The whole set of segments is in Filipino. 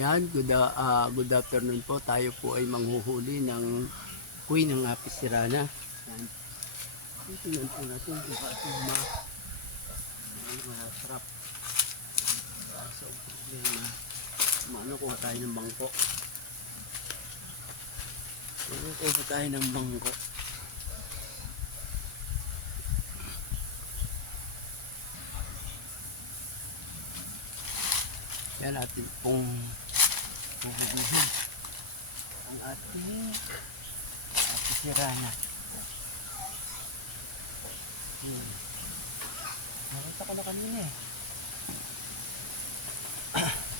Yan, good, uh, uh, good afternoon po. Tayo po ay manghuhuli ng kuy ng apis sirana. Yan. Tingnan po natin kung paano ma mga trap. So, problema. Maano kuha tayo ng bangko. Kuha tayo ng bangko. Kaya natin pong puhubuhin ang ating ating sirana. Yun. Nakita ko na kanina eh.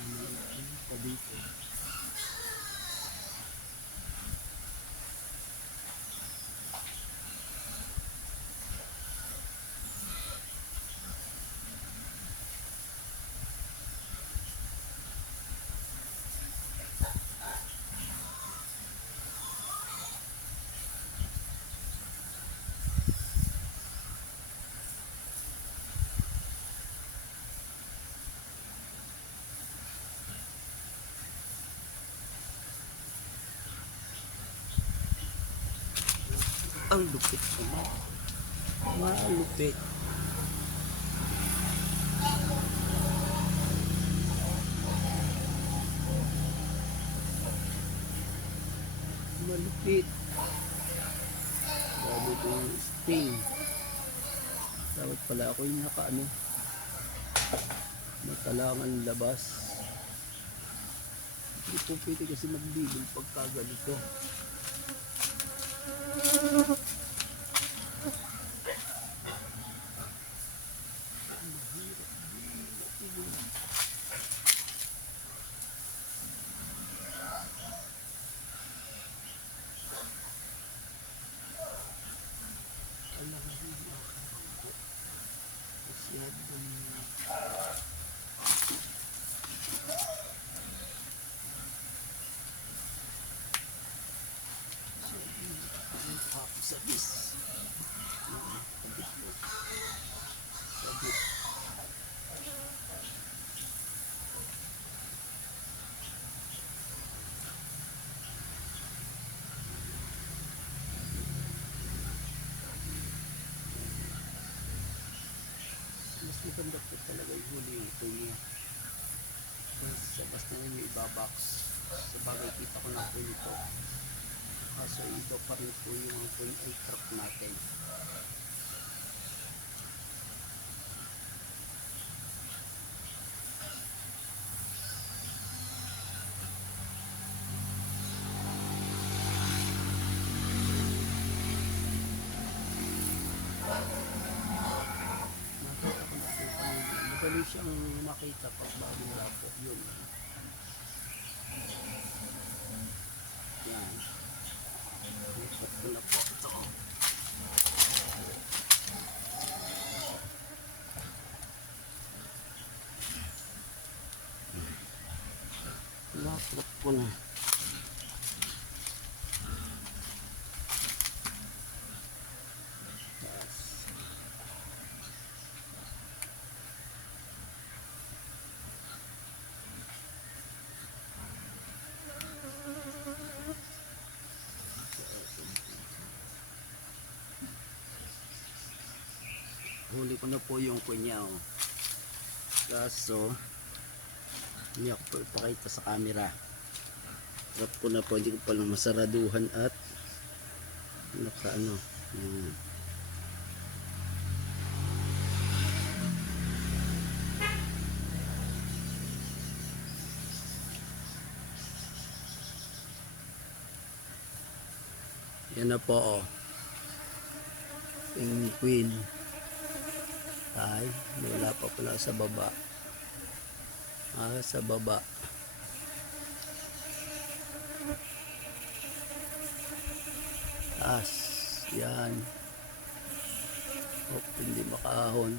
Ano yun? Pa dito. Ang lupit naman. Malupit. Malupit. Bago kong sting. Dapat pala ako yung naka ano. Nakalangan labas. Po pwede kasi magbilin pagka Thank you. Maganda po talaga yung huli yung tuyo. Sa basta na yung ibabox. Sa bagay kita ko na po nito. Kaso iba pa rin po yung 28 truck natin. Nakita ko na po kanina. Madali siyang makita pag bagong lapo. Yun. Yan. Ikot ko na po ito. Lapot ko na. Huli ko na po yung kunya oh. Kaso, hindi ako po ipakita sa camera. Harap ko na po, hindi ko palang masaraduhan at naka ano. Yan. Yan na po oh. Penguin. Ay, wala pa pala sa baba. Ah, sa baba. Taas. Yan. Hope hindi makahon.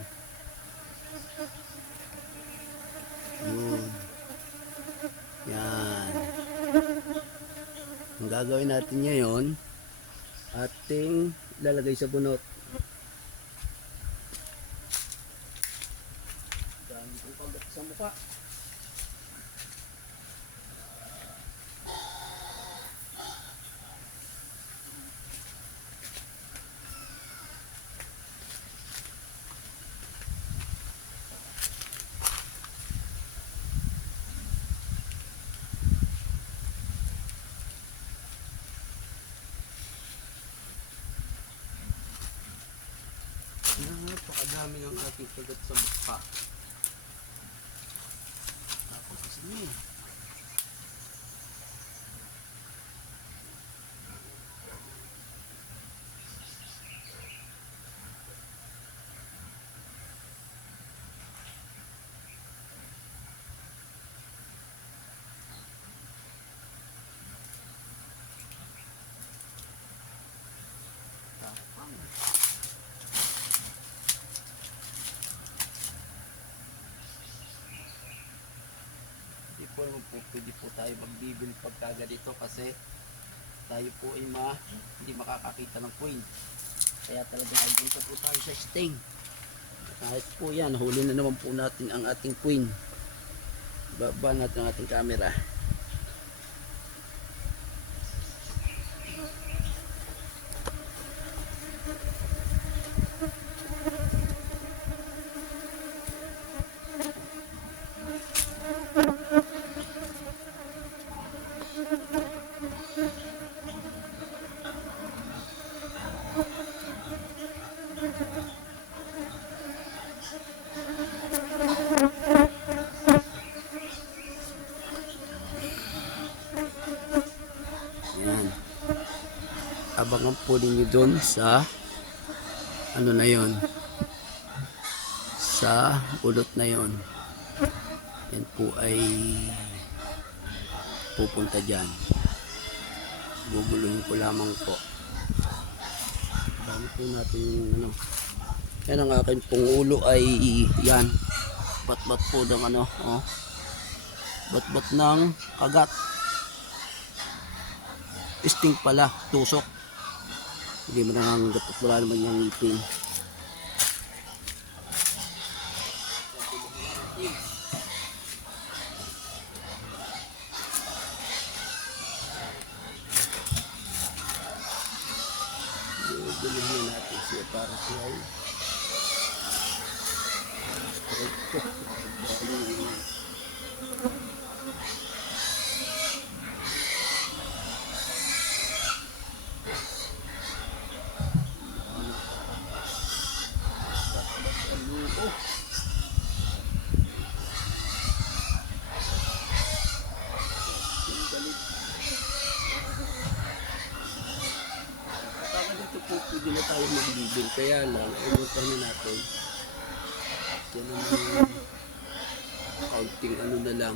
Yun. Yan. Ang gagawin natin ngayon, ating lalagay sa bunot. Dami kong kagat sa mukha. Napakadami ng ating kagat sa mukha. Tapos ini. Tapang. Hindi po pwede po tayo magbibil pagka ganito kasi tayo po ay ma, hindi makakakita ng queen. Kaya talaga ay dito po tayo sa sting. Kahit po yan, huli na naman po natin ang ating queen. Baba natin ang ating camera. Yan. Abangan po ninyo doon sa ano na yon sa ulot na yon yan po ay pupunta dyan. Bubuluhin ko lamang po. Dami po natin ano. Yan ang akin pong ulo ay yan. Bat-bat po ng ano oh. bat-bat ng kagat. Sting pala, tusok. Hindi mo nangangagat at wala naman yung ngipin. Guluhin natin siya para siya ay Oh. Ang galit. Kapag dito po, pwede na tayo magbibig. Kaya lang, umutan na natin. Yan naman counting ano na lang.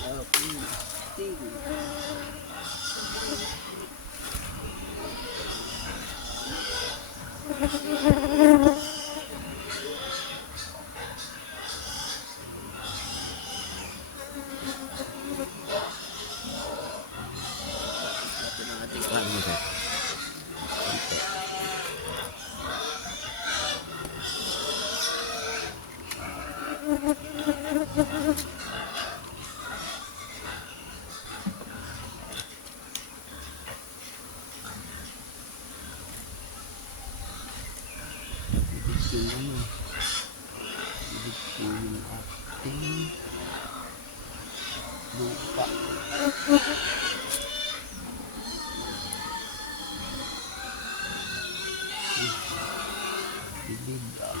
Ang aking sting. Ito na ating camera. Ito. Ibig yung ano. Ibig yung ating lupa. Ibig ah.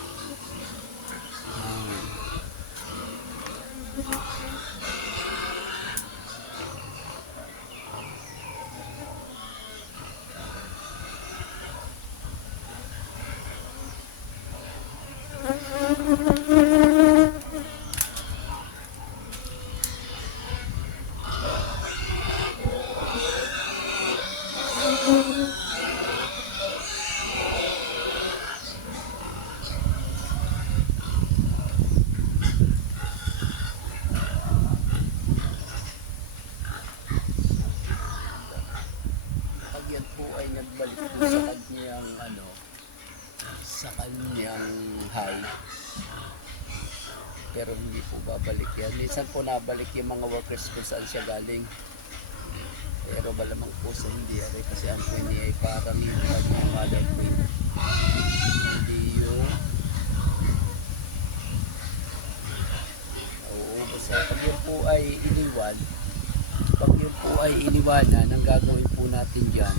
Ah. pag yan po ay nagbalik po sa kanyang ano sa kanyang high pero hindi po babalik yan minsan po nabalik yung mga workers kung saan siya galing pero malamang po sa hindi ari kasi ang queen ay parang yung kanyang mother queen hindi yung oo basta pag yun po ay iniwan pag yun po ay iniwanan, ang gagawin po natin dyan,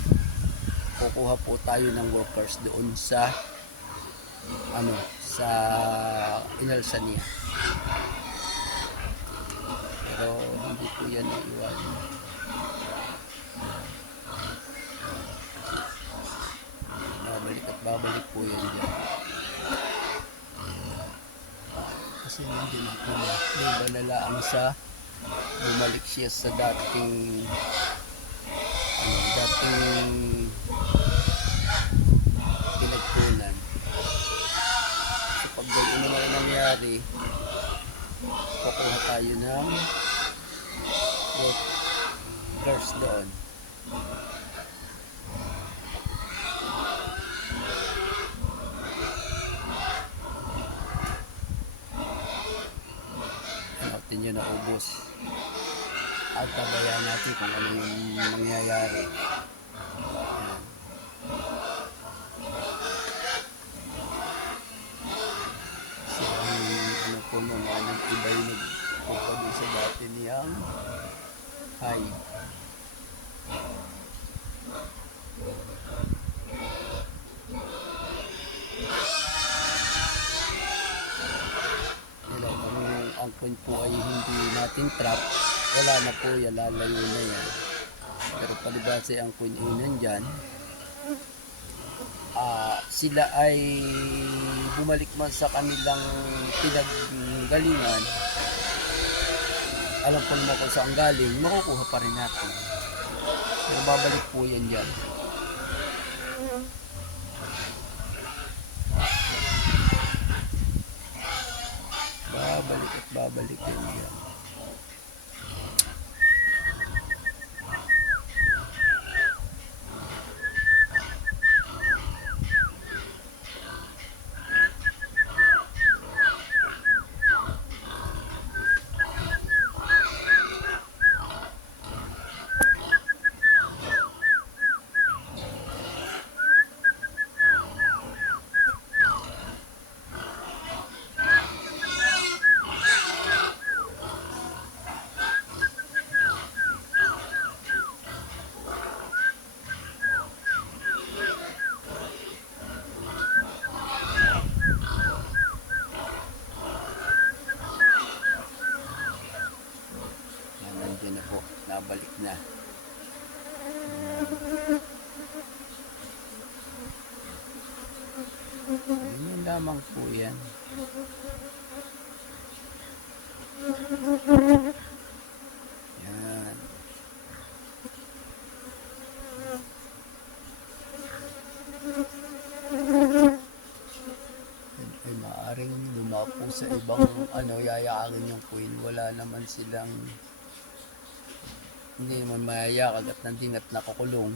kukuha po tayo ng workers doon sa ano, sa inalsa niya. Pero hindi po yan naiwanan. Babalik at babalik po yan dyan. Kasi hindi na po na, nalaang sa bumalik siya sa dating ano, dating pinagkunan. So pag naman ang nangyari, kukuha tayo ng workers doon. natin yun naubos at tabayan natin kung ano yung mangyayari Ayan. so ang ano po naman ang iba yung nagpupa doon sa dati niyang high Hello, kung ang coin po ay hindi natin trap, wala na po lalayo na yan. Pero palibase ang coin ay nandyan, ah, sila ay bumalik man sa kanilang pinaggalingan, alam ko naman kung saan galing, makukuha pa rin natin. Pero babalik po yan dyan. Babalik at babalik yan dyan. Lumapo sa ibang ano yayaakin yung queen. Wala naman silang hindi naman mayayakan at nandin at nakakulong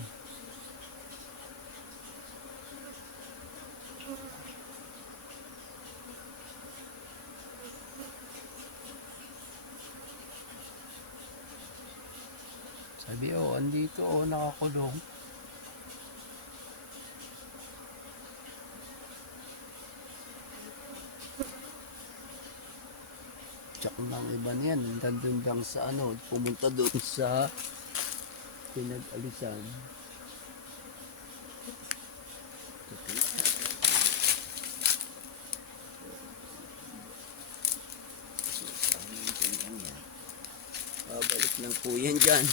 sabi oh andito oh nakakulong niyan, nandun lang sa ano, pumunta doon sa pinag-alisan. Babalik lang po yan dyan.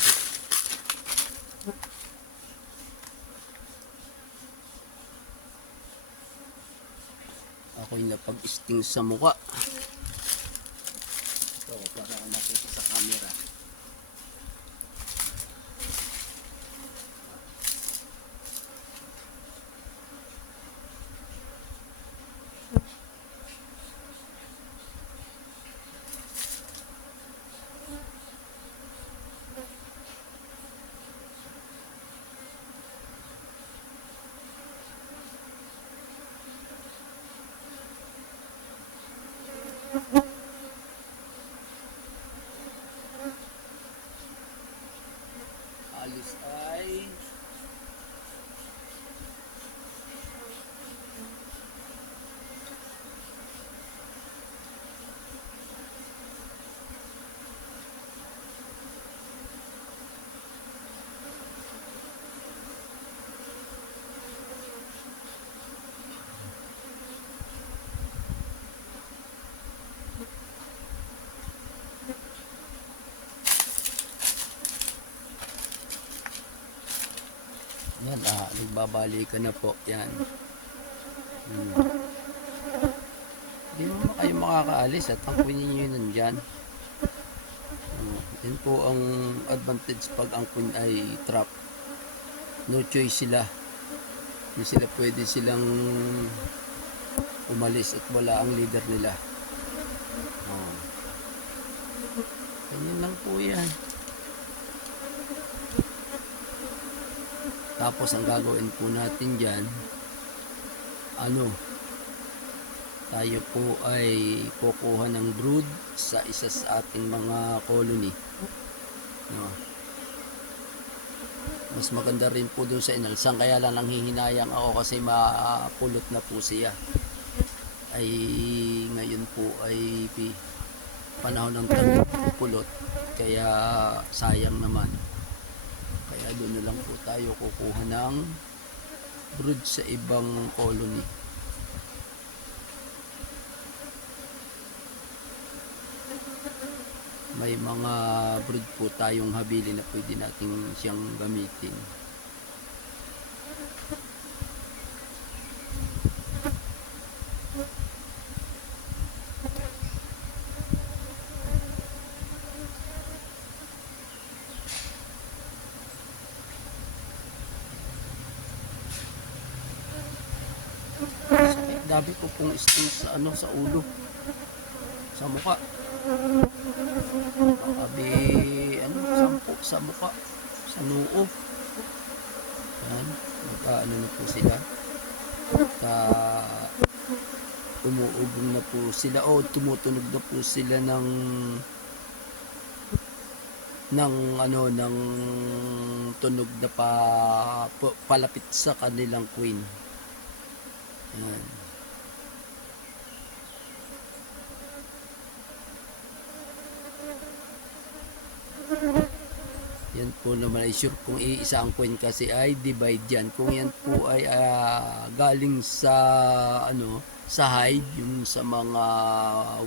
Ako'y napag-sting sa mukha. Ito, para makita sa camera. Yan, ah, nagbabalikan na po. Yan. Hmm. Mo kayo makakaalis at ang queen ninyo nandyan. Hmm. Yan po ang advantage pag ang queen ay trap. No choice sila. Hindi sila pwede silang umalis at wala ang leader nila. Oh. Ganyan lang po yan. Tapos ang gagawin po natin dyan, ano, tayo po ay kukuha ng brood sa isa sa ating mga colony. No. Mas maganda rin po doon sa inalsang, kaya lang nanghihinayang ako kasi mapulot na po siya. Ay ngayon po ay panahon ng pulot, kaya sayang naman. Doon na lang po tayo kukuha ng brood sa ibang colony. May mga brood po tayong habili na pwede nating siyang gamitin. Dami ko pong sting sa ano sa ulo. Sa mukha. Sabi, ano, sampu sa mukha. Sa noo. Yan. Nagka-ano na po sila. Nagka umuugong na po sila o tumutunog na po sila ng ng ano ng tunog na pa, pa- palapit sa kanilang queen. Yan. Yan po naman ay sure kung iisa ang coin kasi ay divide yan. Kung yan po ay ah, galing sa ano sa hide yung sa mga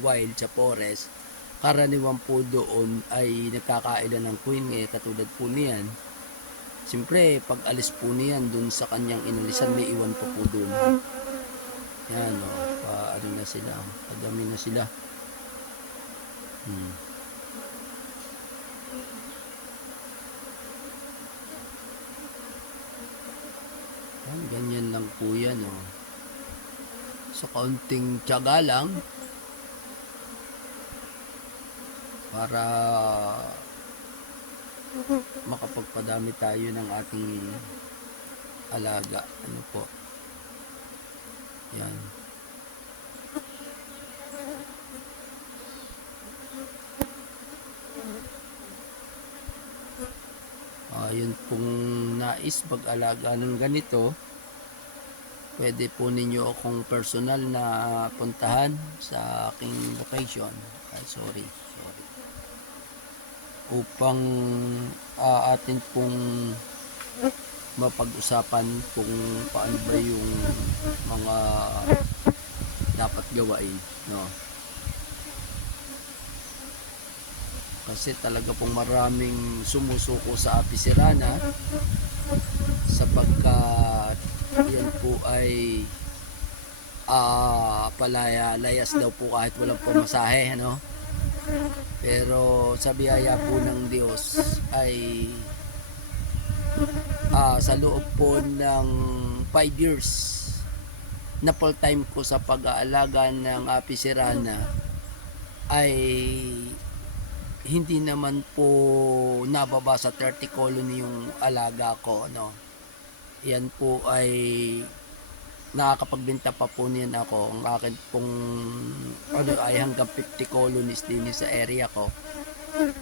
wild sa forest karaniwan po doon ay nagkakailan ng queen eh katulad po niyan Siyempre, pag alis po niyan dun sa kanyang inalisan, may iwan pa po dun. Yan, o. Pa, ano na sila, oh. kadami na sila. Hmm. Yan, ganyan lang po yan, oh. Sa kaunting tiyaga lang, para makapagpadami tayo ng ating alaga. Ano po? Yan. Ah, yun pong nais pag-alaga ng ganito, pwede po ninyo akong personal na puntahan sa aking location. Ay, sorry, sorry. Upang ah, atin pong mapag-usapan kung paano ba yung mga dapat gawain, no? Kasi talaga pong maraming sumusuko sa apisirana sapagkat yan po ay ah palaya layas daw po kahit walang pumasahe ano? Pero sa biyaya po ng Diyos ay ah, sa loob po ng 5 years na full time ko sa pag-aalaga ng apisirana ay hindi naman po nababa sa 30 colony yung alaga ko no yan po ay nakakapagbenta pa po niyan ako. Ang akin pong ano ay hanggang 50 colonies din sa area ko.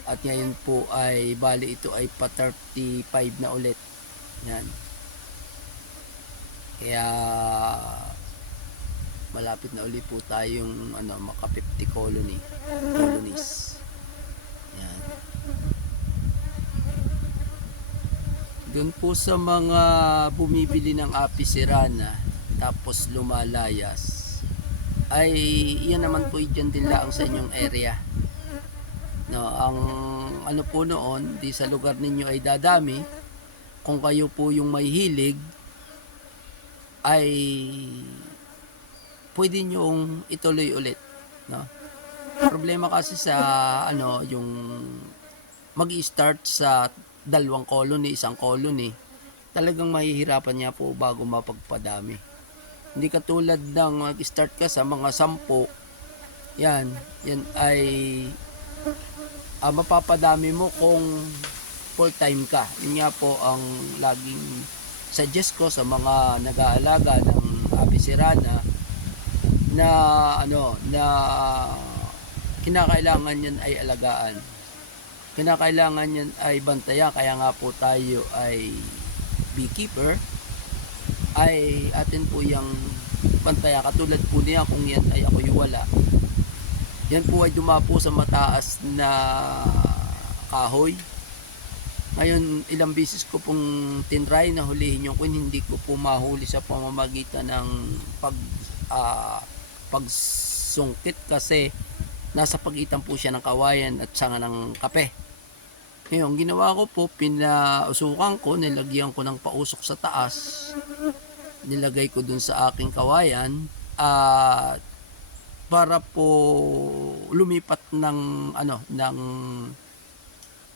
At ngayon po ay bali ito ay pa 35 na ulit. Yan. Kaya malapit na uli po tayong ano maka 50 colony colonies doon po sa mga bumibili ng apisirana tapos lumalayas ay yan naman po dyan din lang sa inyong area. No ang ano po noon di sa lugar ninyo ay dadami. Kung kayo po yung may hilig ay pwede nyong ituloy ulit no? Problema kasi sa ano yung mag-start sa dalawang colony, isang colony, talagang mahihirapan niya po bago mapagpadami. Hindi katulad ng mag-start ka sa mga sampo, yan, yan ay ah, mapapadami mo kung full time ka. Yun nga po ang laging suggest ko sa mga nag-aalaga ng apisirana na ano na kinakailangan yan ay alagaan kinakailangan yan ay bantayan kaya nga po tayo ay beekeeper. Ay atin po yung bantayan. Katulad po niya kung yan ay ako'y wala. Yan po ay dumapo sa mataas na kahoy. Ngayon ilang bisis ko pong tinry na hulihin yung queen. Hindi ko po mahuli sa pamamagitan ng pag ah, pagsungkit kasi nasa pagitan po siya ng kawayan at sanga ng kape ngayon, ginawa ko po, pinausukan ko, nilagyan ko ng pausok sa taas. Nilagay ko dun sa aking kawayan at para po lumipat ng ano ng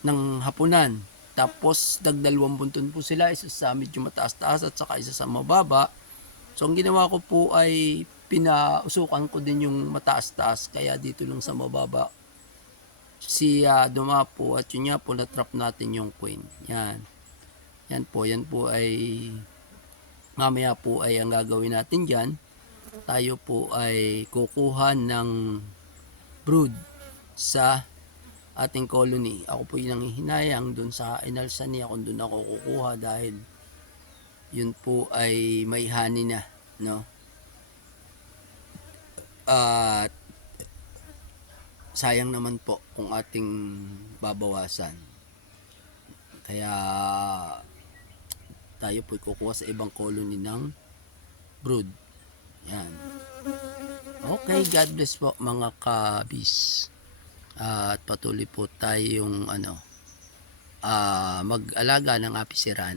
ng hapunan. Tapos dagdalawang bunton po sila, isa sa medyo mataas-taas at saka isa sa mababa. So ang ginawa ko po ay pinausukan ko din yung mataas-taas kaya dito lang sa mababa si uh, dumapo at yun nga po na-trap natin yung queen. Yan. Yan po, yan po ay mamaya po ay ang gagawin natin dyan. Tayo po ay kukuha ng brood sa ating colony. Ako po yung hinayang dun sa Inalsania kung dun ako kukuha dahil yun po ay may honey na, no? At sayang naman po kung ating babawasan. Kaya tayo po kukuha sa ibang colony ng brood. Yan. Okay, God bless po mga kabis. at patuloy po tayong ano, ah mag-alaga ng apisirana.